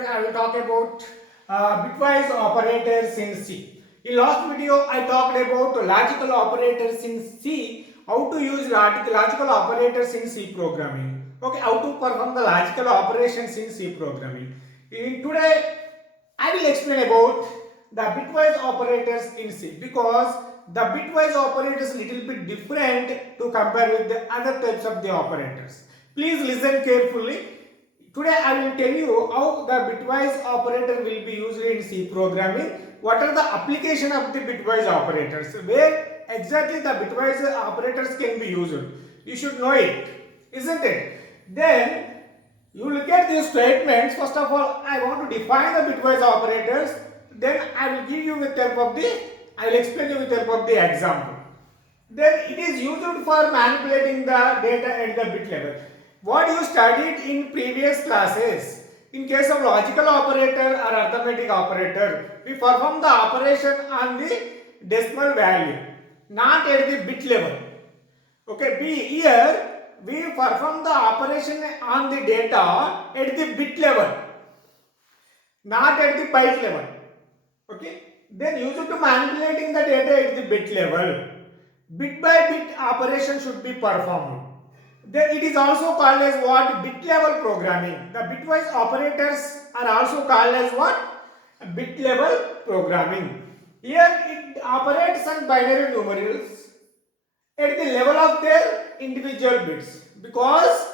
Today I will talk about bitwise operators in C. In last video I talked about logical operators in C, how to use logical operators in C programming. Okay, how to perform the logical operations in C programming. In today I will explain about the bitwise operators in C, because the bitwise operators little bit different to compare with the other types of the operators. Please listen carefully. Today I will tell you how the bitwise operator will be used in C programming. What are the application of the bitwise operators? Where exactly the bitwise operators can be used? You should know it, isn't it? Then you look at these statements. First of all, I want to define the bitwise operators. Then I will give you with help of the, I will explain you with help of the example. Then it is used for manipulating the data at the bit level. What you studied in previous classes, in case of logical operator or arithmetic operator, we perform the operation on the decimal value, not at the bit level. Okay, here we perform the operation on the data at the bit level, not at the byte level. Okay, then used to manipulating the data at the bit level. Bit by bit operation should be performed. Then it is also called as what? Bit level programming. The bitwise operators are also called as what? Bit level programming. Here it operates on binary numerals at the level of their individual bits, because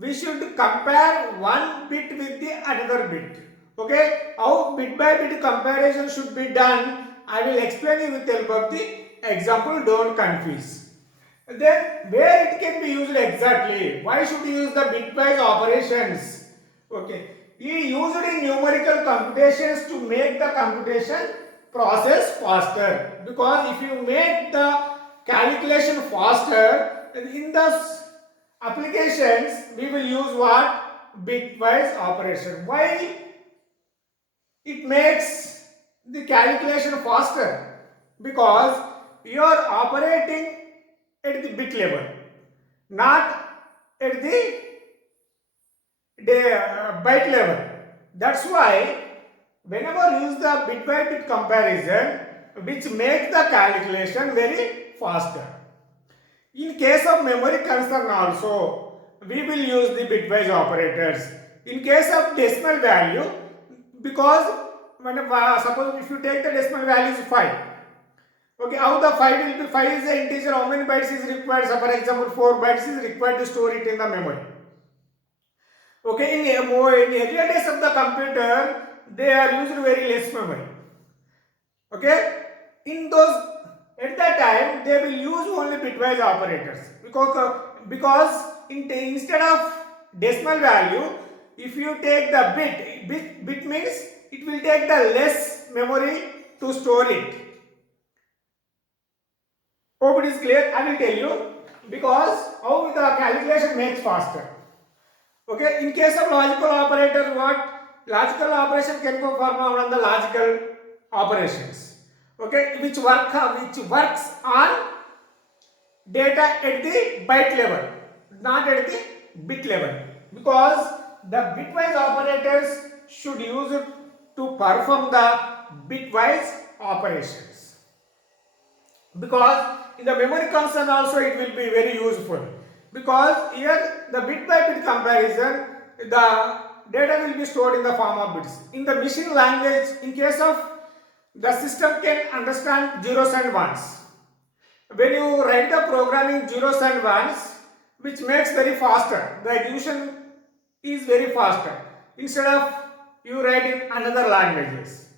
we should compare one bit with the another bit. Okay, how bit by bit comparison should be done, I will explain you with the help of the example. Don't confuse. Then where it can be used exactly? Why should you use the bitwise operations? Okay, we use it in numerical computations to make the computation process faster. Because if you make the calculation faster, in the applications we will use what? Bitwise operation. Why it makes the calculation faster? Because you are operating at the bit level, not at the byte level. That's why whenever you use the bit by bit comparison, which makes the calculation very faster. In case of memory concern also, we will use the bitwise operators. In case of decimal value, because when suppose if you take the decimal value is 5. Okay, how the 5 will be? 5 is the integer. How many bytes is required? So for example, 4 bytes is required to store it in the memory. Okay, in earlier days of the computer, they are used very less memory. Okay, in those, at that time they will use only bitwise operators, because instead of decimal value, if you take the bit means it will take the less memory to store it. Hope it is clear. I will tell you, because how the calculation makes faster. Okay, in case of logical operator, what? Logical operation can be performed on the logical operations. Okay, which works on data at the byte level, not at the bit level. Because the bitwise operators should use it to perform the bitwise operations. Because in the memory concern also it will be very useful, because here the bit by bit comparison, the data will be stored in the form of bits. In the machine language, in case of the system can understand zeros and ones. When you write the programming zeros and ones, which makes very faster, the execution is very faster, instead of you write in another languages.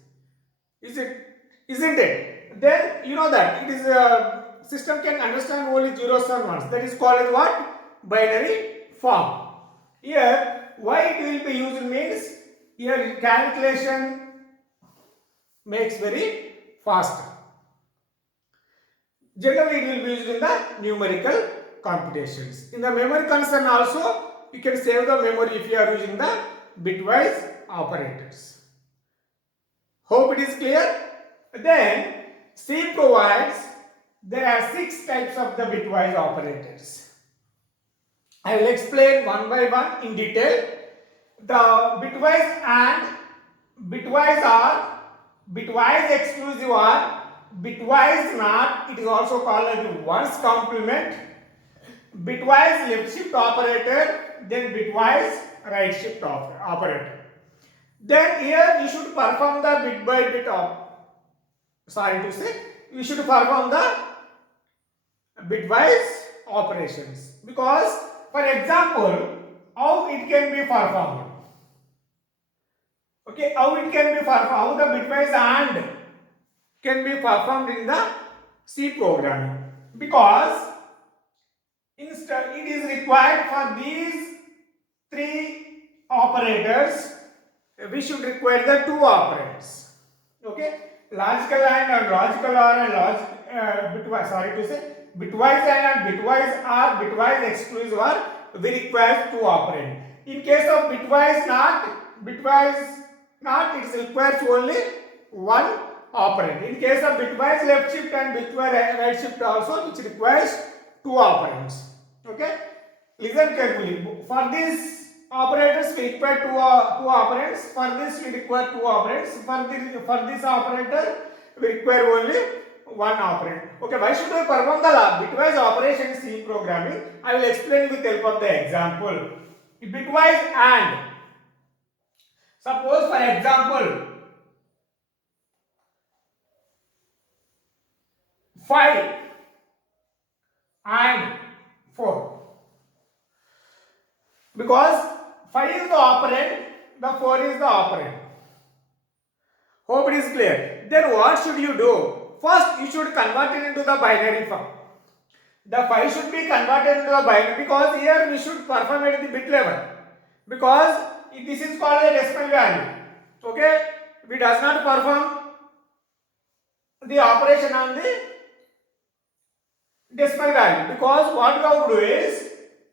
Isn't it? Then you know that it is system can understand only zeros and ones. That is called as what? Binary form. Here, why it will be used means, here calculation makes very faster. Generally, it will be used in the numerical computations. In the memory concern also, you can save the memory if you are using the bitwise operators. Hope it is clear. Then C provides, there are 6 types of the bitwise operators. I will explain one by one in detail. The bitwise and bitwise are bitwise exclusive or bitwise not. It is also called as ones complement, bitwise left shift operator, then bitwise right shift operator. Then here you should perform the bit by bit you should perform the bitwise operations, because for example how it can be performed. Okay, how it can be performed, how the bitwise and can be performed in the C programming, because instead it is required for these three operators we should require the two operands. Okay, logical and logical or bitwise, bitwise and bitwise are bitwise exclusive or we require two operand. In case of bitwise not it requires only one operand. In case of bitwise left shift and bitwise right shift also, which requires two operands. Okay, listen carefully. For this operators we require two operands. For this we require two operands. For this operator we require only one operand. Okay, why should we perform the bitwise operation in C programming? I will explain with help of the example. Bitwise and, suppose for example 5 and 4, because 5 is the operand, the 4 is the operand. Hope it is clear. Then what should you do? First you should convert it into the binary form. The 5 should be converted into the binary, because here we should perform it at the bit level, because this is called a decimal value. Okay, we does not perform the operation on the decimal value, because what we have to do is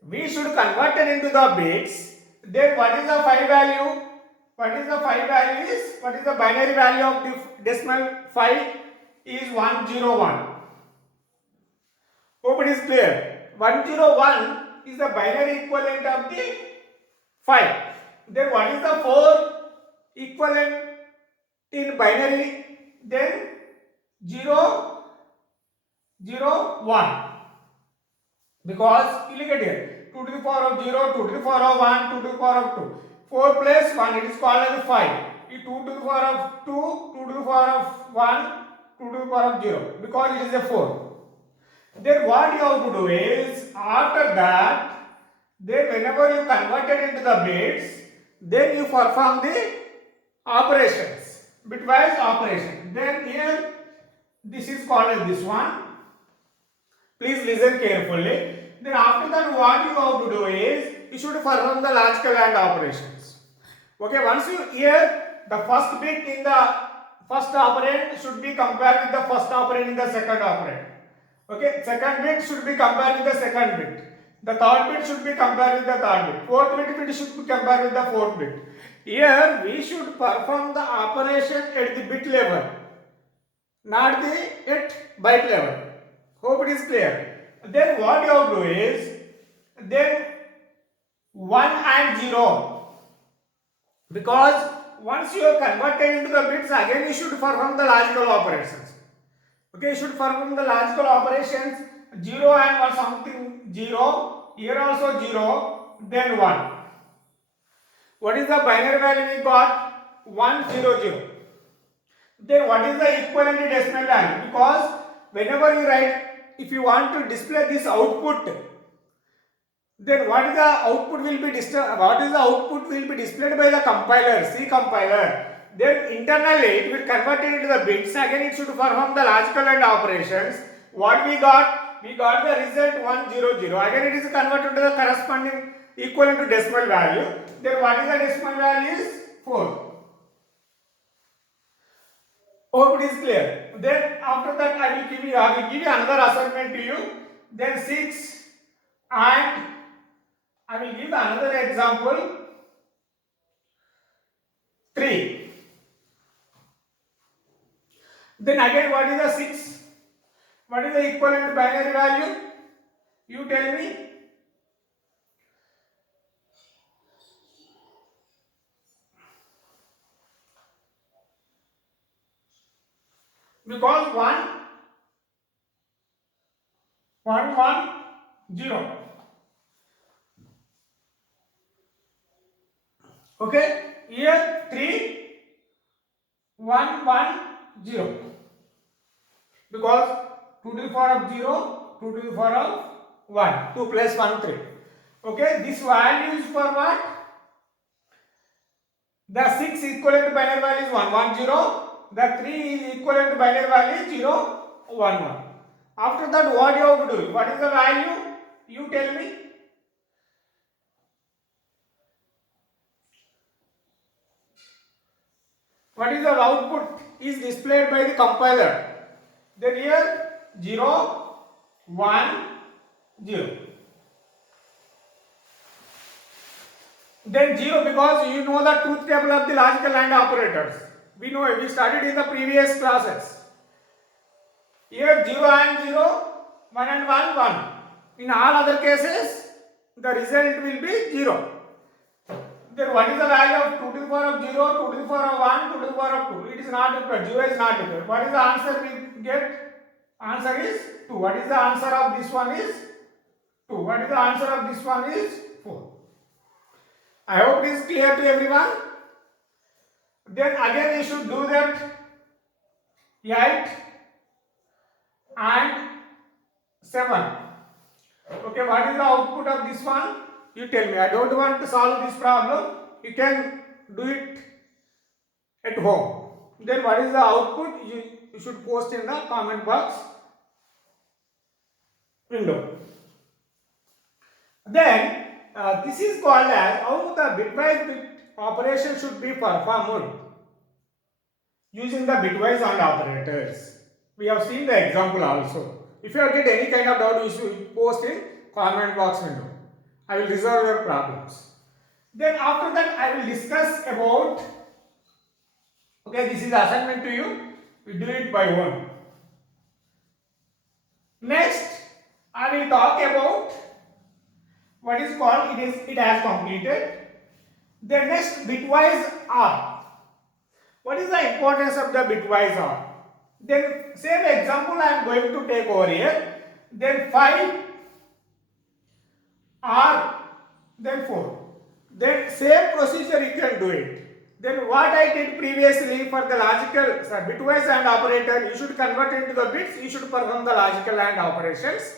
we should convert it into the bits. Then what is the 5 value? What is the 5 value is? What is the binary value of the decimal 5 is 101. Hope it is clear. 101 is the binary equivalent of the 5. Then what is the 4 equivalent in binary? Then 0, 0, 1. Because you look at here, 2 to the power of 0, 2 to the power of 1, 2 to the power of 2. 4 plus 1, it is called as 5. 2 to the power of 2, 2 to the power of 1, 2 to the power of 0. Because it is a 4. Then what you have to do is, after that, then whenever you convert it into the bits, then you perform the operations, bitwise operation. Then here, this is called as this one. Please listen carefully. Then after that, what you have to do is, you should perform the logical AND operations. Okay, once you hear the first bit in the first operand should be compared with the first operand in the second operand. Okay, second bit should be compared with the second bit. The third bit should be compared with the third bit. Fourth bit should be compared with the fourth bit. Here we should perform the operation at the bit level, not the at byte level. Hope it is clear. Then what you have to do is, then 1 and 0, because once you have converted into the bits, again you should perform the logical operations. Okay, you should perform the logical operations. 0 and 1 something 0, here also 0, then 1. What is the binary value we got? 100. Then what is the equivalent decimal value? Because whenever you write, if you want to display this output, then what is the output will be displayed by the compiler, C compiler. Then internally it will convert it into the bits. Again it should perform the logical AND operations. What we got? We got the result 100. Again it is converted to the corresponding equivalent to decimal value. Then what is the decimal value is 4. Hope it is clear. Then after that I will give you another assignment to you. Then 6 and I will give another example 3. Then again what is the 6? What is the equivalent binary value? You tell me. because 1 1 1 0. Okay, here 3 1 1 0, because 2 to the power of 0, 2 to the power of 1, 2 plus 1 3. Okay, this value is for what? The 6 equivalent binary value is 1 1 0. The 3 is equivalent binary value is 0 1 1. After that, what you have to do? What is the value? You tell me. What is the output is displayed by the compiler. Then here 0 1 0. Then 0, because you know the truth table of the logical AND operators. We know it. We studied in the previous classes. Here 0 and 0, 1 and 1, 1. In all other cases, the result will be 0. Then what is the value of 2 to the power of 0, 2 to the power of 1, 2 to the power of 2? It is not equal. 0 is not equal. What is the answer we get? Answer is 2. What is the answer of this one is 2. What is the answer of this one is 4. I hope it is clear to everyone. Then again you should do that 8 and 7. Okay, what is the output of this one? You tell me. I don't want to solve this problem. You can do it at home. Then what is the output? You should post in the comment box window. Then this is called as how the bitwise bit operation should be performed using the bitwise AND operators. We have seen the example also. If you get any kind of doubt, you should post in comment box window. I will resolve your problems. Then after that, I will discuss about. Okay, this is assignment to you. We do it by one. Next, I will talk about what is called it has completed. The next, bitwise OR. What is the importance of the bitwise OR? Then same example I am going to take over here. Then 5 or then 4. Then same procedure you can do it. Then what I did previously for the logical bitwise AND operator, you should convert into the bits, you should perform the logical AND operations.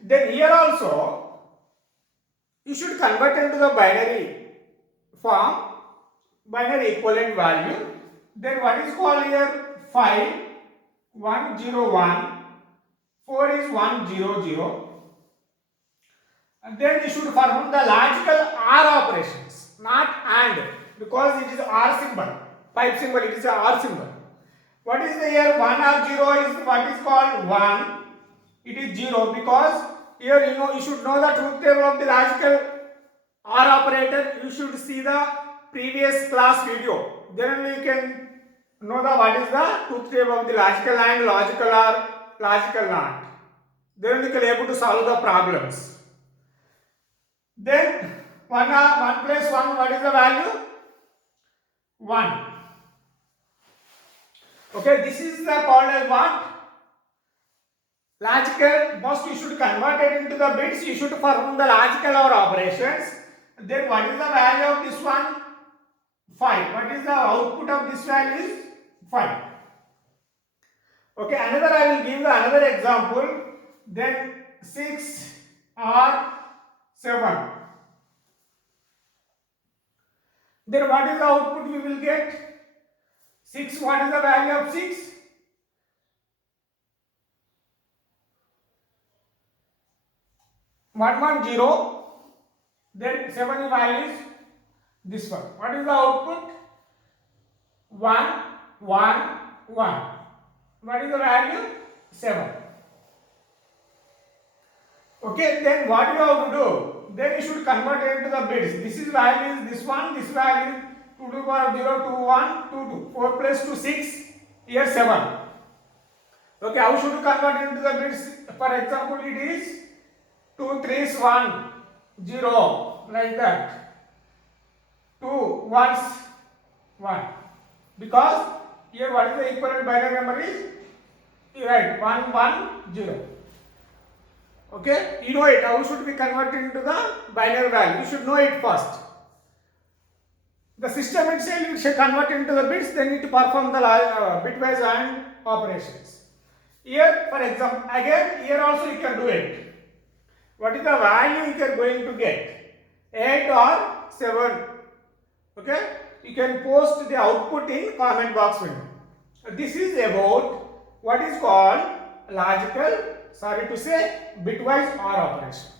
Then here also, you should convert into the binary form, binary equivalent value. Then what is called here 5 1 0 1, 4 is 1 0 0. And then you should perform the logical OR operations, not AND, because it is OR symbol, pipe symbol, it is a OR symbol. What is the here 1 or 0 is what is called 1, it is 0, because here you should know the truth table of the logical OR operator. You should see the previous class video, then only you can know the what is the truth table of the logical AND, logical OR, logical NOT. Then only you can able to solve the problems. Then 1 plus 1, what is the value? 1. Okay, this is the called as what? Logical. First you should convert it into the bits, you should perform the logical OR operations. Then what is the value of this one? 5. What is the output of this value is 5. Okay, another I will give another example. Then 6 or 7. Then what is the output we will get? 6, what is the value of 6? 1 1 0. Then 7 value is this one. What is the output? 1 1 1. What is the value? 7. Okay, then what you have to do? Then you should convert it into the bits. This is value is this one, this value is 2 to the power of 0, 2, 1, 2, 2. 4 plus 2, 6, here 7. Okay, how should you convert it into the bits? For example, it is 2 3s 1, 0, like that. 2 1s 1. Because here what is the equivalent binary number is You write 1 1 0. Okay, you know it. How should be converted into the binary value? You should know it first. The system itself it should convert into the bits, then it perform the bitwise AND operations. Here, for example, again here also you can do it. What is the value you are going to get? 8 or 7. Okay, you can post the output in comment box window. This is about what is called logical, sorry to say, bitwise OR operation.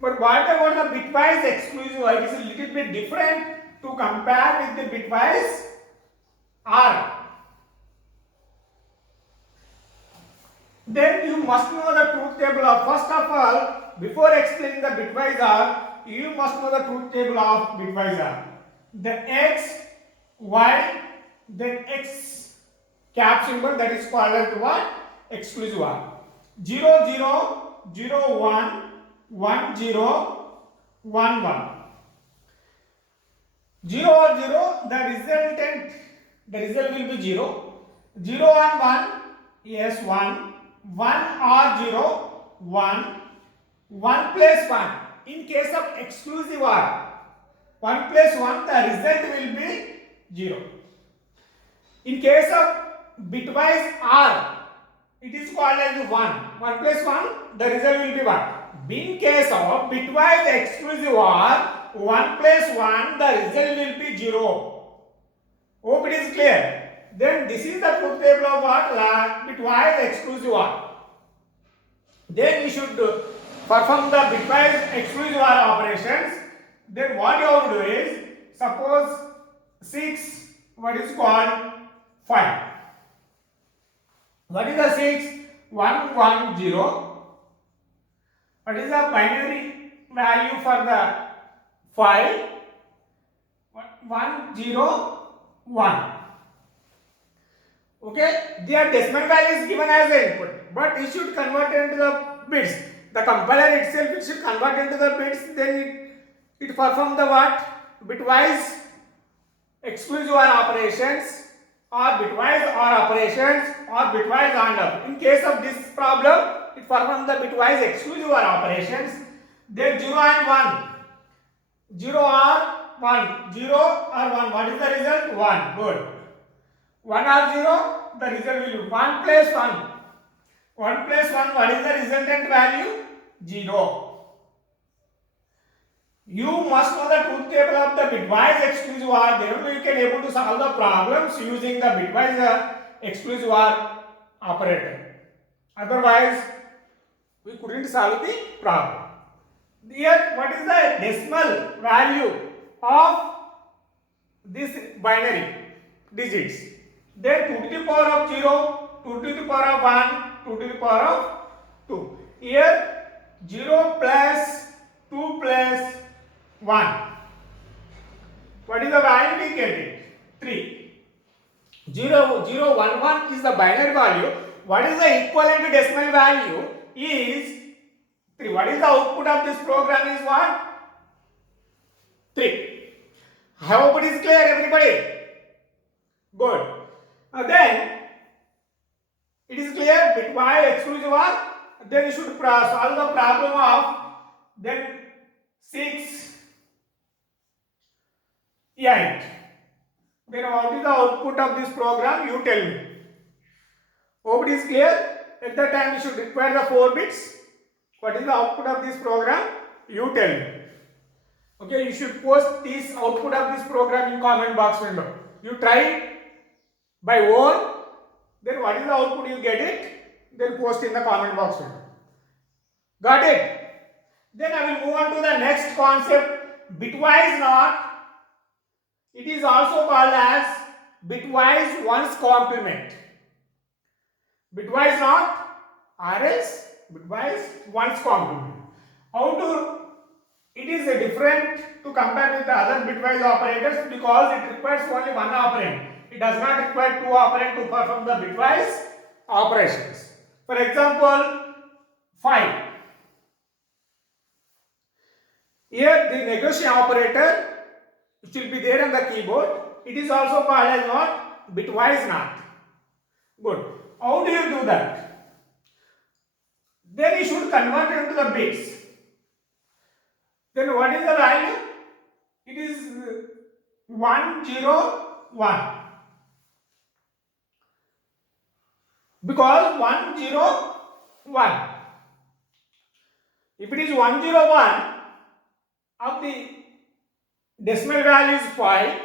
But what about the bitwise exclusive OR? It is a little bit different to compare with the bitwise OR. Then you must know the truth table of, first of all, before explaining the bitwise OR, you must know the truth table of bitwise OR. The X, Y, then X cap symbol, that is called as what? Exclusive OR. 0 0 0 1 1 0 1 1. 0 or 0, the result will be 0. 0 and 1, yes 1. 1 or 0, 1. 1 plus 1. In case of exclusive OR, 1 plus 1, the result will be 0. In case of bitwise OR, it is called as 1. 1 plus 1, the result will be 1. In case of bitwise exclusive OR, 1 plus 1, the result will be 0. Hope it is clear. Then this is the truth table of what? Bitwise exclusive OR. Then you should perform the bitwise exclusive OR operations. Then what you have to do is, suppose 6, what is called 5. What is the 6? 1 1 0. What is the binary value for the 5? 1 0 1. Okay, their decimal value is given as the input, but it should convert into the bits. The compiler itself it should convert into the bits, then it perform the what? Bitwise exclusive OR operations, or bitwise OR operations, or bitwise AND OR. In case of this problem, it performs the bitwise exclusive OR operations. Then 0 and 1. 0 or 1. 0 or 1. What is the result? 1. Good. 1 or 0, the result will be 1 plus 1. 1 plus 1, what is the resultant value? 0. You must know the truth table of the bitwise exclusive OR, then you can able to solve the problems using the bitwise exclusive OR operator. Otherwise, we couldn't solve the problem. Here, what is the decimal value of this binary digits? Then 2 to the power of 0, 2 to the power of 1, 2 to the power of 2. Here 0 plus 2 plus 1. What is the value we get it? 3. 0 0 1 1 is the binary value. What is the equivalent decimal value is 3. What is the output of this program is what? 3. I hope it is clear, everybody. Good. Then it is clear bitwise exclusive OR. Then you should solve the problem of then 6 8. Then what is the output of this program? You tell me. Hope it is clear. At that time you should require the 4 bits. What is the output of this program? You tell me. Okay, you should post this output of this program in comment box window. You try it by own, then what is the output you get it, then post in the comment box window. Got it? Then I will move on to the next concept, bitwise NOT. It is also called as bitwise ones complement. Bitwise NOT or else bitwise ones complement. How to? It is different to compare with the other bitwise operators because it requires only one operand. It does not require 2 operands to perform the bitwise operations. For example, 5. Here the negotiation operator which will be there on the keyboard. It is also called as what? Bitwise NOT. Good. How do you do that? Then you should convert it into the bits. Then what is the value? It is 101. Because 101. If it is 101, of the decimal value is 5,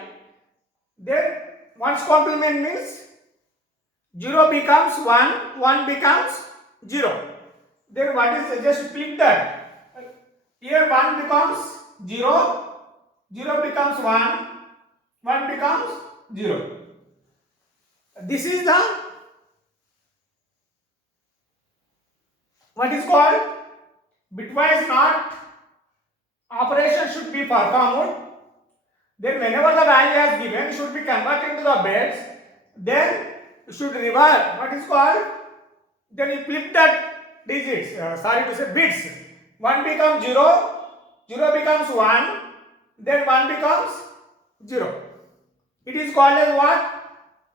then 1's complement means 0 becomes 1, 1 becomes 0. Then what is, just flip that. Here 1 becomes 0, 0 becomes 1, 1 becomes 0. This is the, what is called, bitwise NOT operation should be performed. Then whenever the value is given should be converted to the bits. Then you should revert, what is called, then you flip that digits, bits. 1 becomes 0, 0 becomes 1, then 1 becomes 0. It is called as what?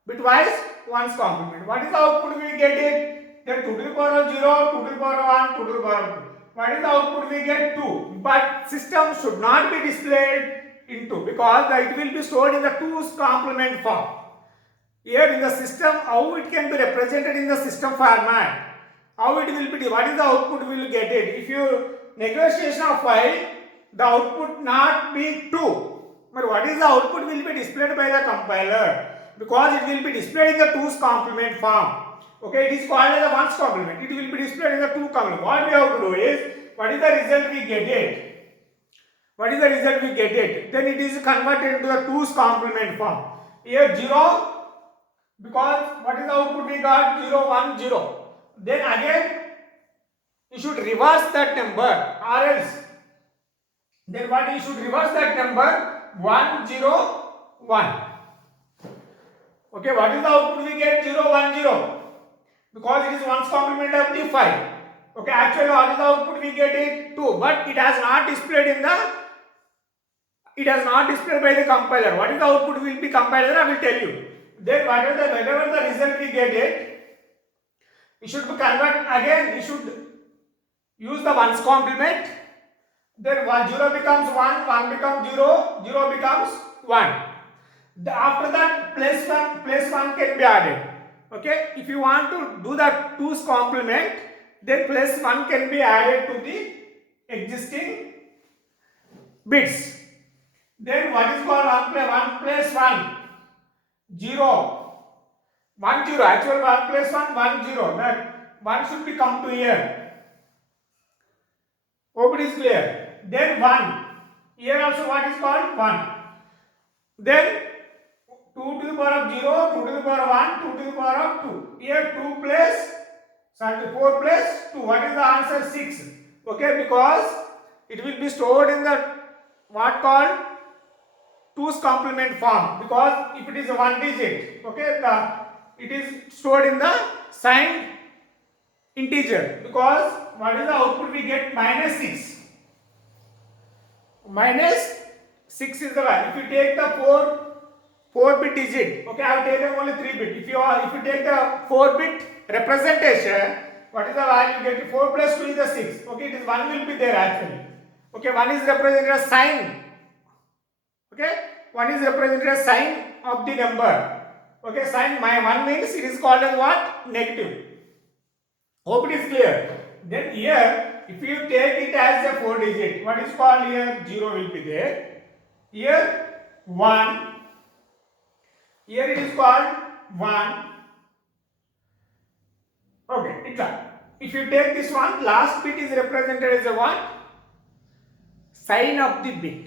Bitwise 1's complement. What is the output we get it? Then 2 to the power of 0, 2 to the power of 1, 2 to the power of 2. What is the output we get? 2. But system should not be displayed in 2 because it will be stored in the 2's complement form. Here in the system, how it can be represented in the system format? How it will be, what is the output we will get it? If you negotiation of 5, the output not be 2. But what is the output will be displayed by the compiler? Because it will be displayed in the 2's complement form. Okay, it is called as a 1's complement. It will be displayed in the 2 complement. What we have to do is, what is the result we get it? What is the result we get it? Then it is converted into the 2's complement form. Here 0, because what is the output we got? 0, 1, 0. Then again, you should reverse that number or else. Then what you should reverse that number? 1, 0, 1. Okay, what is the output we get? 0, 1, 0. Because it is 1's complement of the 5. Okay, actually what is the output we get it? 2. But it has not displayed in the, it has not displayed by the compiler. What is the output will be compiler? I will tell you. Then whatever the result we get it, you should convert again, you should use the 1's complement. Then 0 becomes 1, 1 becomes 0, 0 becomes 1. After that, place 1 can be added. Okay, if you want to do the 2's complement, then place 1 can be added to the existing bits. Then what is called 1 place 1? 0. 1, 0. Actual 1 place 1, 1, 0. That 1 should be come to here. Hope it is clear. Then 1. Here also what is called 1. Then 2 to the power of 0, 2 to the power of 1, 2 to the power of 2. Here 4 plus 2. What is the answer? 6. Okay, because it will be stored in the what called 2's complement form. Because if it is a 1 digit, okay, it is stored in the signed integer. Because what is the output we get? Minus 6. Minus 6 is the value. If you take the 4-bit digit, okay, I have taken only 3-bit. If you take the 4-bit representation, what is the value you get? 4 plus 2 is the 6. Okay, it is 1 will be there actually. Okay, 1 is represented as sign. Okay, 1 is represented as sign of the number. Okay, sign 1 means it is called as what? Negative. Hope it is clear. Then here, if you take it as a 4 digit, what is called here? 0 will be there. Here 1. Here it is called 1. Okay, it's done. If you take this one, last bit is represented as a what? Sign of the bit.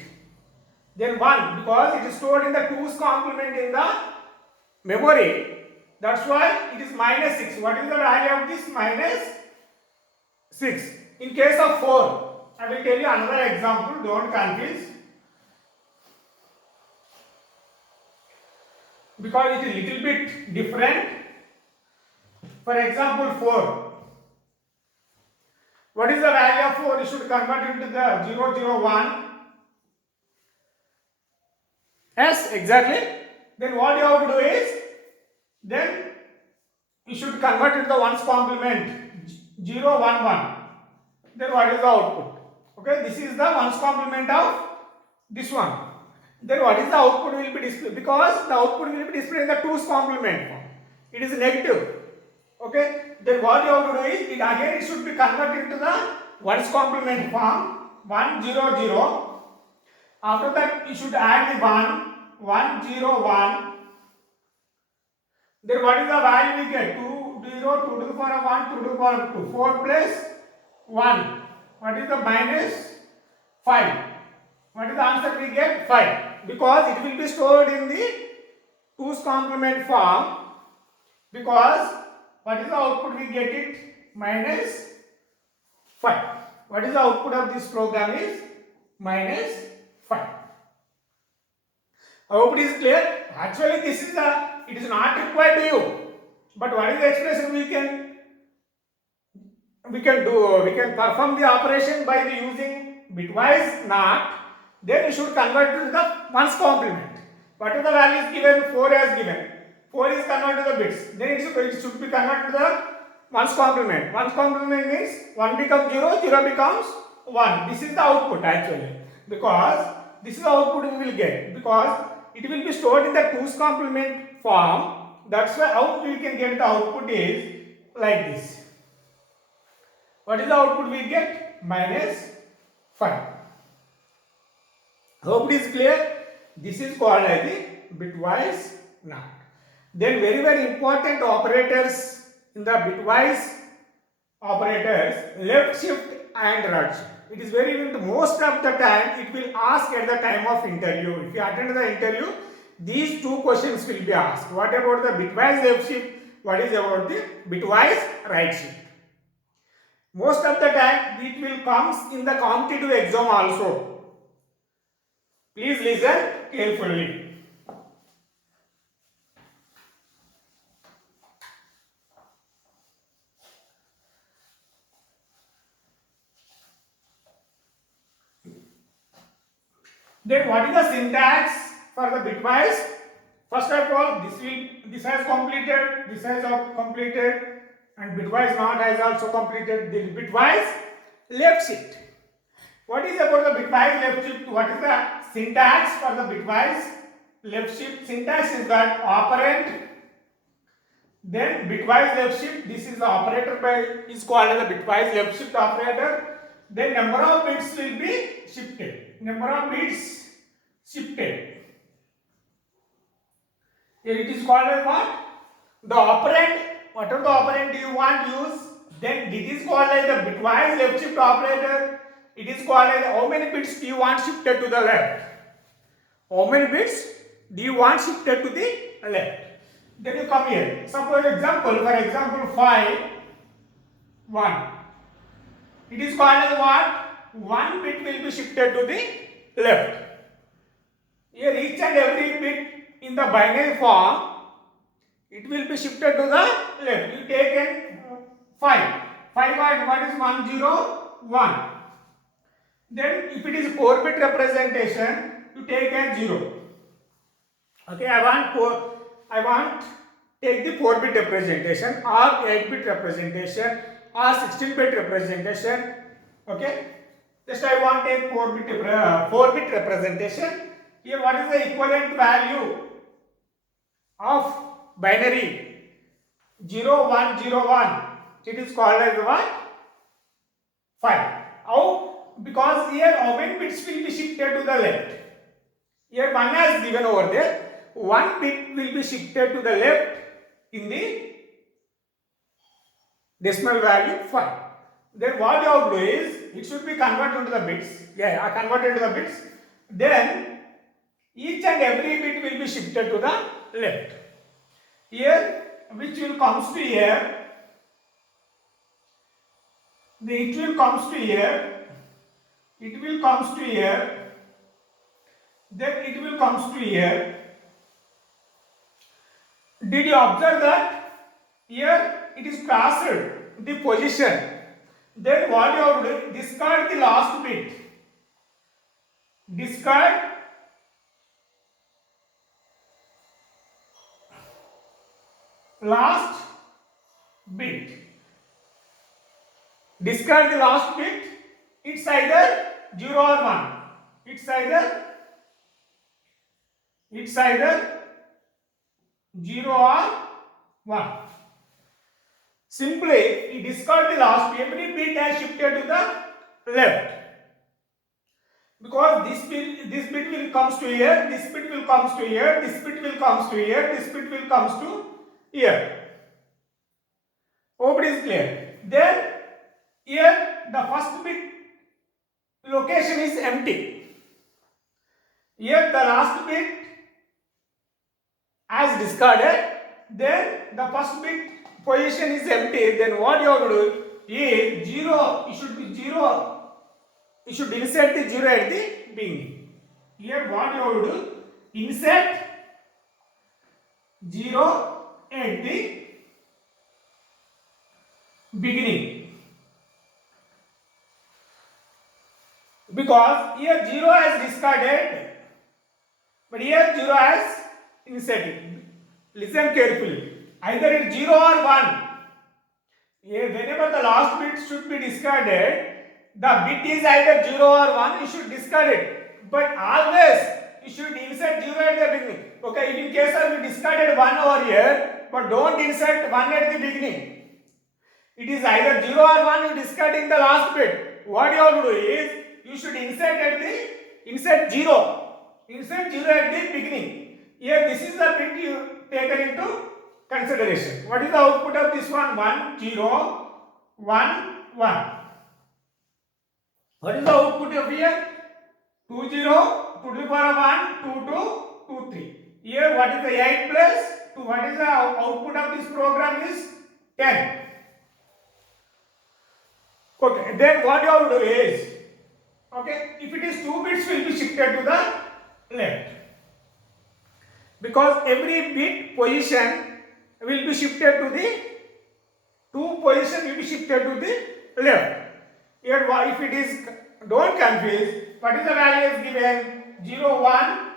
Then 1, because it is stored in the 2's complement in the memory. That's why it is minus 6. What is the value of this? Minus 6. In case of 4, I will tell you another example. Don't confuse. Because it is little bit different. For example, 4. What is the value of 4? You should convert into the 001. Yes, exactly. Then what you have to do is, then you should convert into the 1's complement. 0 1 1. Then what is the output? Okay, this is the ones complement of this one. Then what is the output will be displayed? Because the output will be displayed in the twos complement form. It is negative. Okay, then what you have to do is, it should be converted into the ones complement form. 1 0 0. After that you should add the 1 1 0 1. Then what is the value we get? 2 0 2 to the power of 1 2 to the power of 2. 4 plus 1. What is the minus 5? What is the answer we get? 5. Because it will be stored in the 2's complement form. Because what is the output we get it? Minus 5. What is the output of this program is? Minus 5. I hope it is clear. Actually this is it is not required to you. But what is the expression we can do? We can perform the operation by using bitwise NOT. Then you should convert to the ones complement. What are the values given? 4 as given. 4 is converted to the bits. Then it should be converted to the ones complement. Ones complement means 1 becomes 0, 0 becomes 1. This is the output actually. Because this is the output we will get. Because it will be stored in the twos complement form. That's why how we can get the output is like this. What is the output we get? Minus 5. Hope it is clear. This is called as the bitwise NOT. Then very important operators in the bitwise operators, left shift and right shift. It is very important. Most of the time it will ask at the time of interview. If you attend the interview, these two questions will be asked. What about the bitwise left shift? What is about the bitwise right shift? Most of the time it will comes in the competitive exam also. Please listen carefully. Then what is the syntax for the bitwise? First of all, this has completed, this has completed, and bitwise NOT has also completed. The bitwise left shift. What is about the bitwise left shift? What is the syntax for the bitwise left shift? Syntax is that operand, then bitwise left shift. This is the operator is called as the bitwise left shift operator. Then number of bits will be shifted. Number of bits shifted. Here it is called as what? The operand. Whatever the operand you want to use, then it is called as the bitwise left shift operator. It is called as how many bits do you want shifted to the left? How many bits do you want shifted to the left? Then you come here. Suppose for example 5 1. It is called as what? 1 bit will be shifted to the left. Here each and every bit in the binary form, it will be shifted to the left. You take in 5. 5 what is 1 0 1. Then if it is 4-bit representation, you take as 0. Okay, I want take the 4-bit representation or 8-bit representation or 16-bit representation. Okay, just I want take 4-bit representation. Here what is the equivalent value of binary 0 1 0 1? It is called as what? 5. How? Because here how many bits will be shifted to the left? Here 1 has given over there. 1 bit will be shifted to the left in the decimal value 5. Then what you have to do is, it should be converted into the bits. Yeah, I converted into the bits. Then each and every bit will be shifted to the left. Here, which will comes to here. It will comes to here. It will comes to here. Then it will comes to here. Did you observe that? Here it is crossed the position. Then what you have to do? Discard the last bit. Discard last bit. discard the last bit, it's either 0 or 1. It's either 0 or 1. Simply, you discard the last, every bit has shifted to the left. Because this bit will comes to here, this bit will comes to here, this bit will comes to here, this bit will comes to here. Hope it is clear. Then here the first bit location is empty. Here the last bit as discarded. Then the first bit position is empty. Then what you have to do is 0. It should be 0. You should insert the 0 at the beginning. Here what you have to do, insert 0 at the beginning. Because here 0 has discarded, but here 0 has inserted. Listen carefully. Either it's 0 or 1. Here, whenever the last bit should be discarded, the bit is either 0 or 1, you should discard it. But always you should insert 0 at the beginning. Okay, if in case of you discarded 1 over here, but don't insert 1 at the beginning. It is either 0 or 1, you discard in the last bit. What you have to do is, you should insert 0. Insert 0 at the beginning. Here this is the bit you taken into consideration. What is the output of this one? 1, 0, 1, 1. What is the output of here? 2, 0, 2 to the power of 1, 2, 2, 2, 3. Here what is the 8 plus 2? What is the output of this program is 10. Okay, then what you have to do is, okay, if it is 2 bits will be shifted to the left. Because every bit position will be shifted to the 2 position will be shifted to the left. Here if it is, don't confuse, what is the value is given? 0, 1,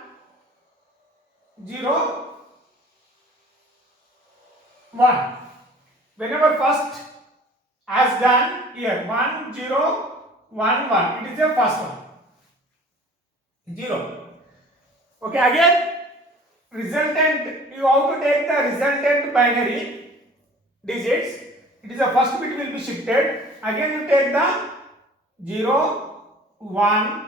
0, 1. Whenever first as done here 1, 0, 1, 1, it is the first one. 0. Okay, again resultant, you have to take the resultant binary digits. It is the first bit will be shifted. Again you take the 0, 1,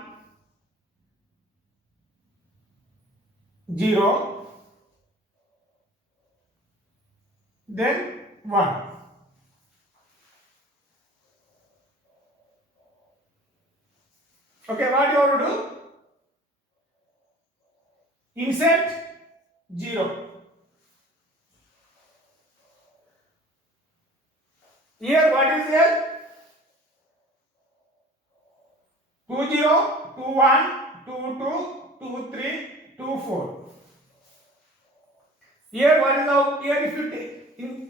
0, then 1. Okay, what you have to do? Insert 0. Here what is there? 2, 0, 2, 1, 2, 2, 2, 3, 2, 4. Here what is the, here if you take,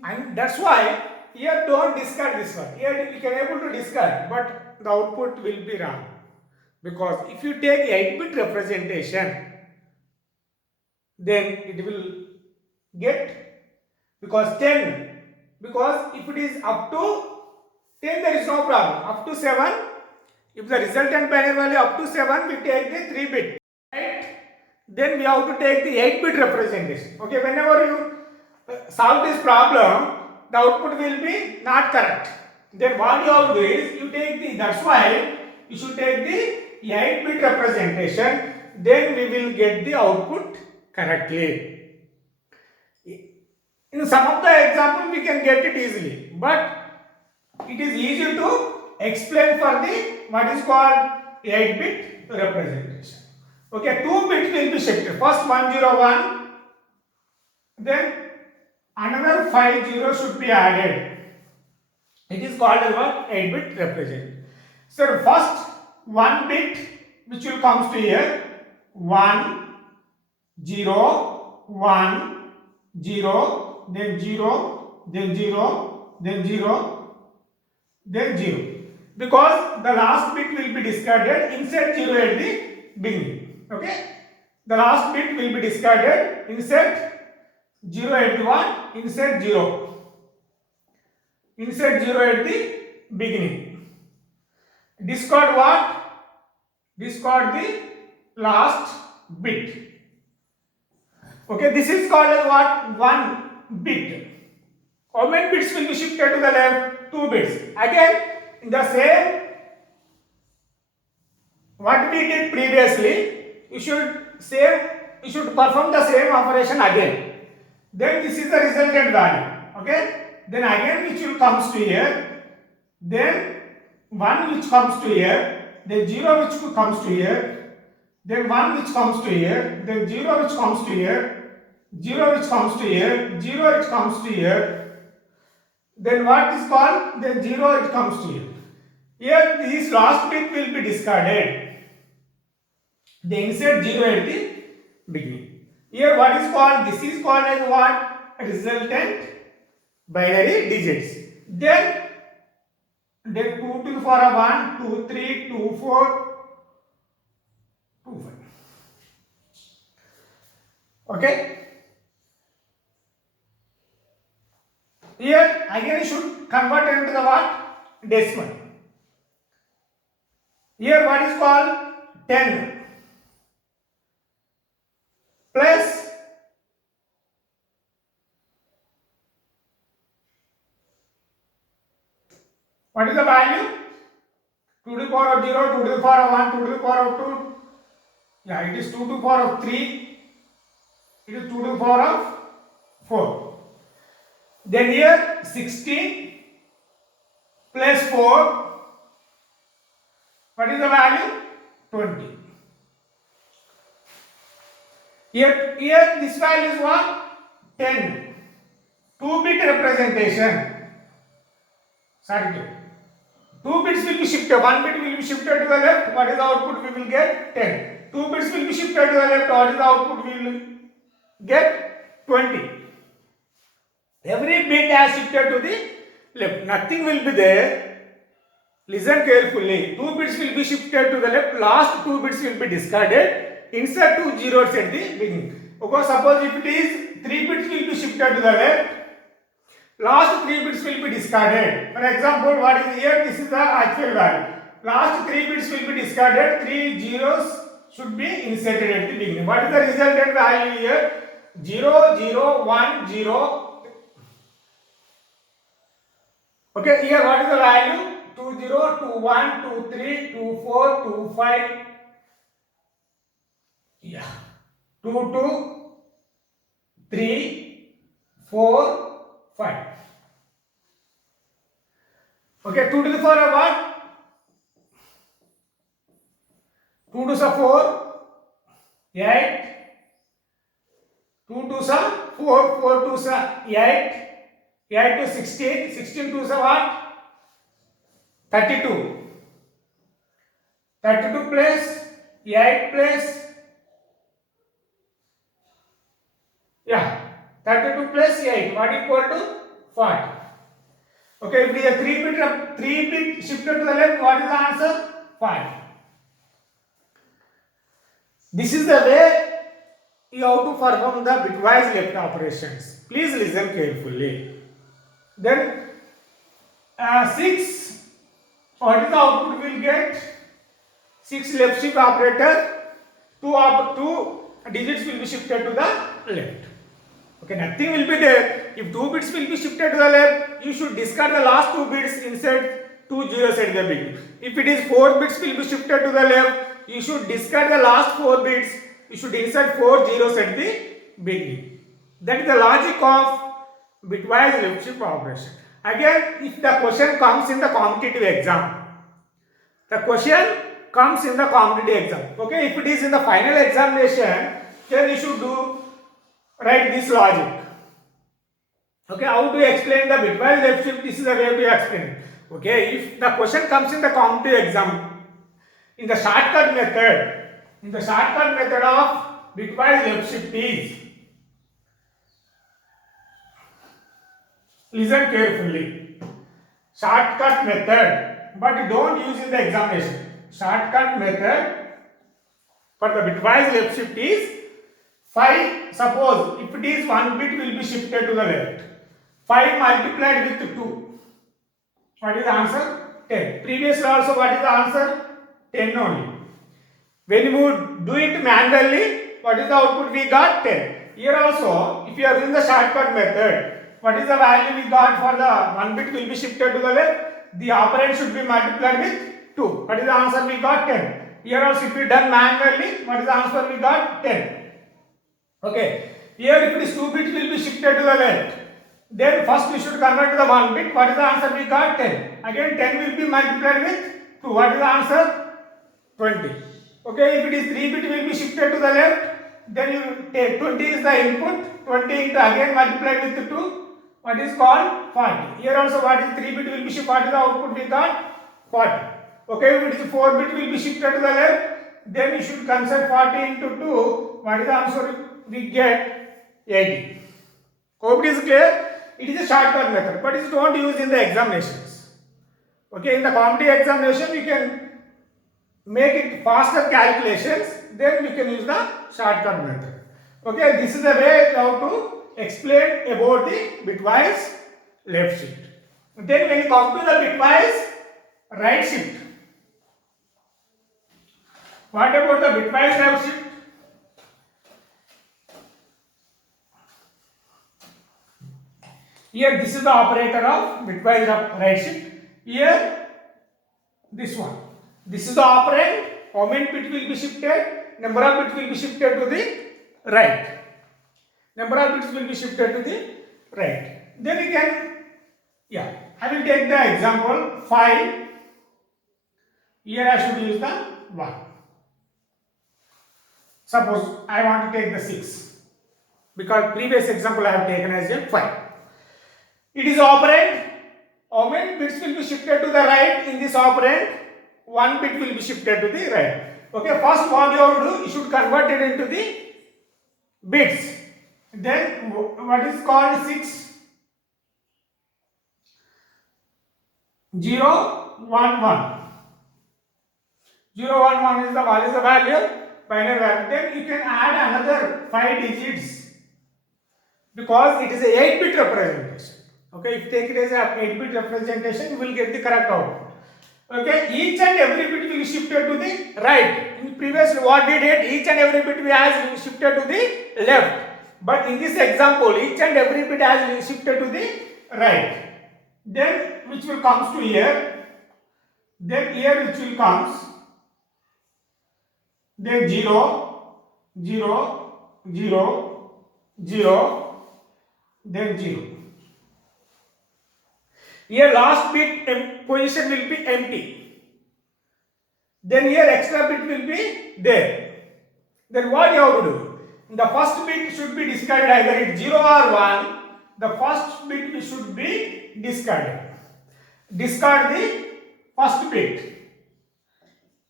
and that's why here don't discard this one. Here you can able to discard, but the output will be wrong. Because if you take 8-bit representation, then it will get, because 10, because if it is up to 10 there is no problem, up to 7, if the resultant binary value up to 7 we take the 3-bit, right? Then we have to take the 8-bit representation. Okay, whenever you solve this problem, the output will be not correct. Then what you have to do is, you take the, that's why you should take the 8-bit representation, then we will get the output correctly. In some of the example we can get it easily, but it is easy to explain for the what is called 8-bit representation. Okay, 2 bits will be shifted. First 1, 0, 1, then another 5 0 should be added. It is called as what? 8-bit representation. So first 1 bit which will comes to here, 1, 0, 1, 0, then 0, then 0, then 0, then 0. Because the last bit will be discarded, insert 0 at the beginning. Okay? The last bit will be discarded, insert 0 at the one, insert 0. Insert 0 at the beginning. discard what? Discard the last bit. Okay, this is called as what? One bit. How many bits will be shifted to the left? Two bits. Again, in the same, what we did previously, you should perform the same operation again. Then this is the resultant value. Okay. Then again which will comes to here. Then 1 which comes to here. Then 0 which comes to here. Then 1 which comes to here. Then 0 which comes to here. 0 which comes to here. 0 which comes to here. Then what is called? Then 0 it comes to here. Here this last bit will be discarded. They insert 0 at the beginning. Here what is called? This is called as what? Resultant binary digits. Then 2 to the power of 1, 2, 3, 2, 4, 2, 5. Okay. Here again you should convert into the what? Decimal. Here what is called? 10 plus what is the value? 2 to the power of 0, 2 to the power of 1, 2 to the power of 2. Yeah, it is 2 to the power of 3. It is 2 to the power of 4. Then here 16 plus 4. What is the value? 20. Here this value is what? 10. 2-bit representation. Sorry. 2 bits will be shifted. 1 bit will be shifted to the left. What is the output? We will get 10. 2 bits will be shifted to the left. What is the output? We will get 20. Every bit has shifted to the left. Nothing will be there. Listen carefully. 2 bits will be shifted to the left. Last 2 bits will be discarded. Insert 2 zeros at the beginning. Okay, suppose if it is 3 bits will be shifted to the left. Last 3 bits will be discarded. For example, what is here? This is the actual value. Last 3 bits will be discarded. 3 zeros should be inserted at the beginning. What is the resultant value here? 0, 0, 1, 0. Okay, here what is the value? 2, 0, 2, 1, 2, 3, 2, 4, 2, 5. Yeah. 2, 2, 3, 4, 5. Okay, 2 to the power of what? 2 to the 4, 8. 2 to the 4, 4 to the 8. 8 to 16, 16 to the what? 32. 32 plus 8 plus 32 plus 8. What is equal to 40? Okay, if we have 3 bit shifted to the left, what is the answer? 5. This is the way you have to perform the bitwise left operations. Please listen carefully. Then 6, what is the output we will get? 6 left shift operator, 2 digits will be shifted to the left. Okay, nothing will be there. If 2 bits will be shifted to the left, you should discard the last 2 bits, insert 2 zeros at the beginning. If it is 4 bits will be shifted to the left, you should discard the last 4 bits, you should insert 4 zeros at the beginning. That is the logic of bitwise left shift operation. Again, if the question comes in the competitive exam, okay, if it is in the final examination, then you should write this logic. Okay, how to explain the bitwise left shift? This is the way to explain it. Okay, if the question comes in the competitive exam, in the shortcut method of bitwise left shift is, listen carefully, shortcut method, but don't use in the examination. Shortcut method for the bitwise left shift is 5. Suppose if it is 1 bit will be shifted to the left. 5 multiplied with 2. What is the answer? 10. Previously also what is the answer? 10 only. When you do it manually, what is the output? We got 10. Here also, if you are using the shortcut method, what is the value we got for the 1 bit will be shifted to the left? The operand should be multiplied with 2. What is the answer? We got 10. Here also, if we done manually, what is the answer? We got 10. Okay. Here, if it is 2 bits will be shifted to the left, then first we should convert to the 1 bit. What is the answer? We got 10. Again, 10 will be multiplied with 2. What is the answer? 20. Okay, if it is 3 bit will be shifted to the left, then you take 20 is the input, 20 into again multiplied with 2, what is called 40. Here also what is 3 bit will be shifted, what is the output we got? 40. Okay, if it is 4 bit will be shifted to the left, then you should consider 40 into 2, what is the answer? We get 80. Hope it is clear. It is a shortcut method, but it don't use in the examinations. Okay, in the competitive examination we can make it faster calculations, then we can use the shortcut method. Okay, this is the way how to explain about the bitwise left shift. Then when you come to the bitwise right shift, what about the bitwise left shift? Here this is the operator of bitwise right shift. Here this one. This is the operand. How many bits will be shifted? Number of bits will be shifted to the right. Number of bits will be shifted to the right. Then you can, I will take the example 5. Here I should use the 1. Suppose I want to take the 6. Because previous example I have taken as a 5. It is operand. How many bits will be shifted to the right in this operand? 1 bit will be shifted to the right. Okay, first what you have to do, you should convert it into the bits. Then what is called 6? 0, 1, 1. 0, 1, 1 is the what is the value? Binary value. Then you can add another 5 digits because it is a 8-bit representation. Okay, if you take it as a 8-bit representation, you will get the correct output. Okay, each and every bit will be shifted to the right. In previous what we did, each and every bit has shifted to the left. But in this example, each and every bit has shifted to the right. Then which will comes to here. Then here which will comes. Then 0, 0, 0, 0, then 0. Here last bit position will be empty. Then here extra bit will be there. Then what you have to do? The first bit should be discarded, either it's 0 or 1. The first bit should be discarded. Discard the first bit.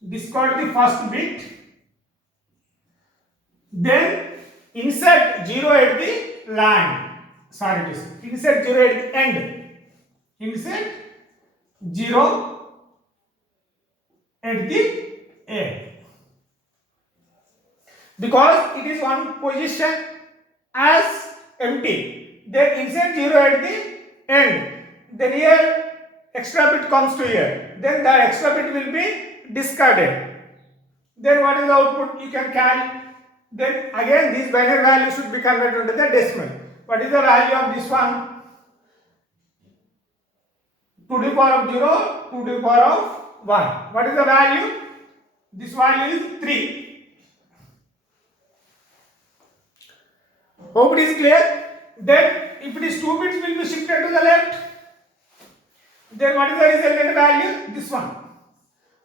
Discard the first bit. Then insert 0 at the line. Sorry, it is insert 0 at the end. Insert 0 at the end. Because it is one position as empty. Then insert 0 at the end. Then here extra bit comes to here. Then that extra bit will be discarded. Then what is the output? You can carry. Then again this binary value should be converted into the decimal. What is the value of this one? 2 to the power of 0, 2 to the power of 1. What is the value? This value is 3. Hope it is clear. Then if it is 2 bits will be shifted to the left. Then what is the resultant value? This one.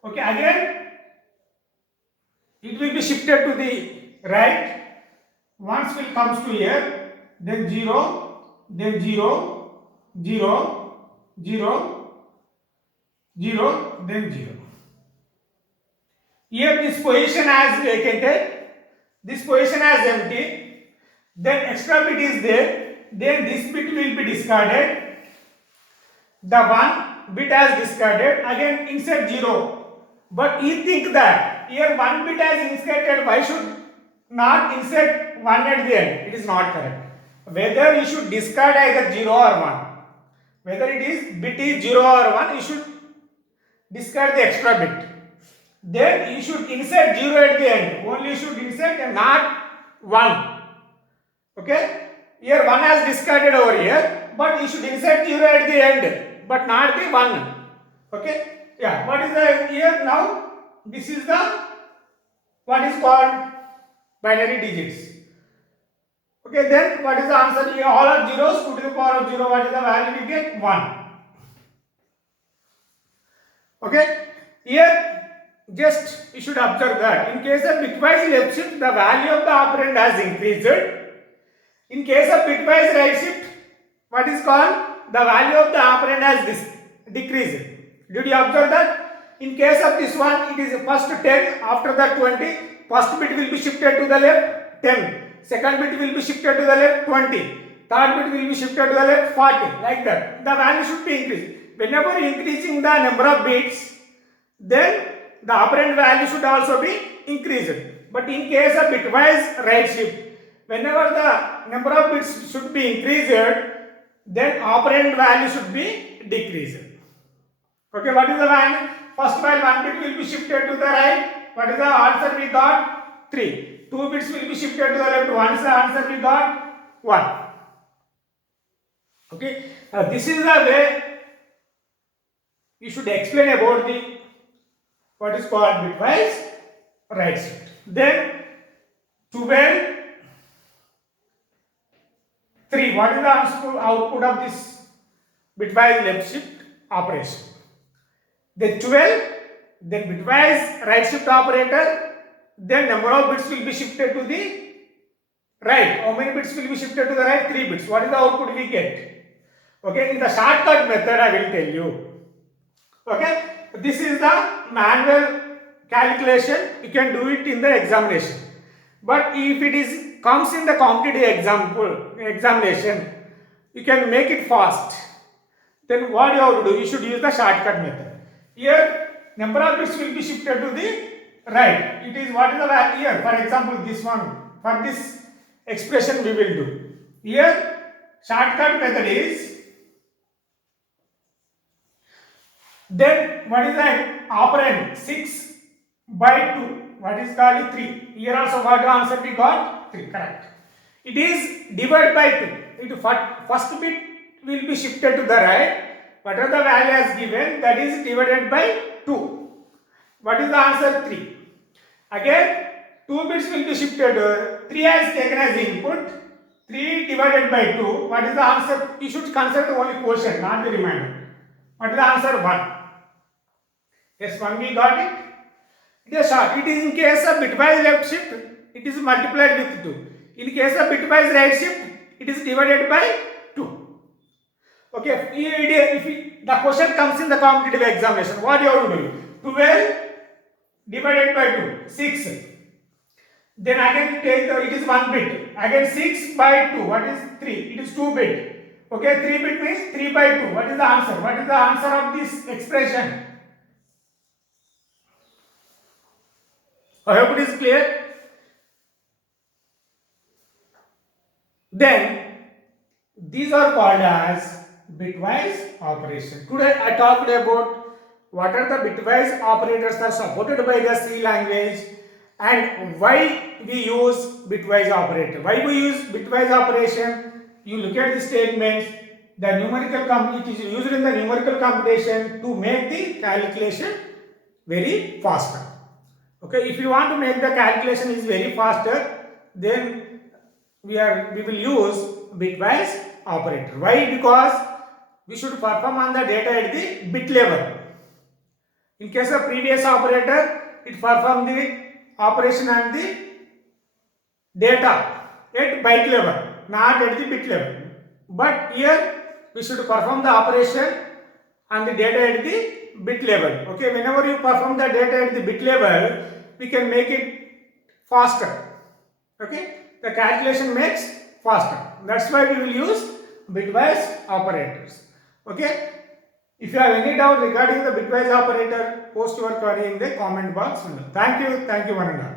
Okay, again it will be shifted to the right. Once will comes to here. Then 0, then 0, 0, 0, 0, then 0. Here this position has vacated, this position has empty, then extra bit is there, then this bit will be discarded, the one bit has discarded, again insert 0. But you think that here one bit has inserted, why should not insert 1 at the end? It is not correct. Whether you should discard either 0 or 1. Whether it is bit is 0 or 1, you should discard the extra bit. Then you should insert 0 at the end. Only you should insert and not 1. Okay? Here 1 has discarded over here, but you should insert 0 at the end, but not the 1. Okay? Yeah, what is the here now? This is the what is called binary digits. Okay, then what is the answer? Here all are zeros, 2 to the power of 0, what is the value we get? 1. Okay, here just you should observe that in case of bitwise left shift, the value of the operand has increased. In case of bitwise right shift, what is called? The value of the operand has decreased. Did you observe that? In case of this one, it is first 10, after that 20, first bit will be shifted to the left, 10. Second bit will be shifted to the left, 20. Third bit will be shifted to the left, 40. Like that. The value should be increased. Whenever increasing the number of bits, then the operand value should also be increased. But in case of bitwise right shift, whenever the number of bits should be increased, then operand value should be decreased. Okay, what is the value? First while 1 bit will be shifted to the right, what is the answer we got? 3. 2 bits will be shifted to the left, what is the answer we got? 1. Okay, this is the way you should explain about the what is called bitwise right shift. Then 12, 3. What is the output of this bitwise left shift operation? Then 12, then bitwise right shift operator, then number of bits will be shifted to the right. How many bits will be shifted to the right? 3 bits. What is the output we get? Okay, in the shortcut method I will tell you. Okay, this is the manual calculation. You can do it in the examination. But if it comes in the competitive examination, you can make it fast. Then what you have to do? You should use the shortcut method. Here, number of bits will be shifted to the right. It is what is the value here? For example, this one. For this expression we will do. Here, shortcut method is. Then what is the operand? 6 by 2. What is called 3? Here also what answer we got? 3. Correct. It is divided by 2. First bit will be shifted to the right. Whatever the value has given, that is divided by 2. What is the answer? 3. Again, 2 bits will be shifted. 3 has taken as input. 3 divided by 2. What is the answer? You should consider only quotient, not the remainder. What is the answer? 1. Yes, 1 we got it. It is short. It is in case of bitwise left shift, it is multiplied with 2. In case of bitwise right shift, it is divided by 2. Okay, if the question comes in the competitive examination, what you have to do? 12 divided by 2, 6. Then again take it is 1 bit. Again 6 by 2, what is 3? It is 2 bit. Okay, 3 bit means 3 by 2. What is the answer? What is the answer of this expression? I hope it is clear. Then these are called as bitwise operation. Today I talked about what are the bitwise operators are supported by the C language and why we use bitwise operator. Why we use bitwise operation? You look at the statements. The numerical it is used in the numerical computation to make the calculation very faster. Okay, if you want to make the calculation is very faster, then we will use bitwise operator. Why? Because we should perform on the data at the bit level. In case of previous operator, it performed the operation on the data at byte level, not at the bit level. But here we should perform the operation on the data at the bit level. Okay, whenever you perform the data at the bit level, we can make it faster. Okay, the calculation makes faster. That's why we will use bitwise operators. Okay, if you have any doubt regarding the bitwise operator, post your query in the comment box. Thank you, one and all.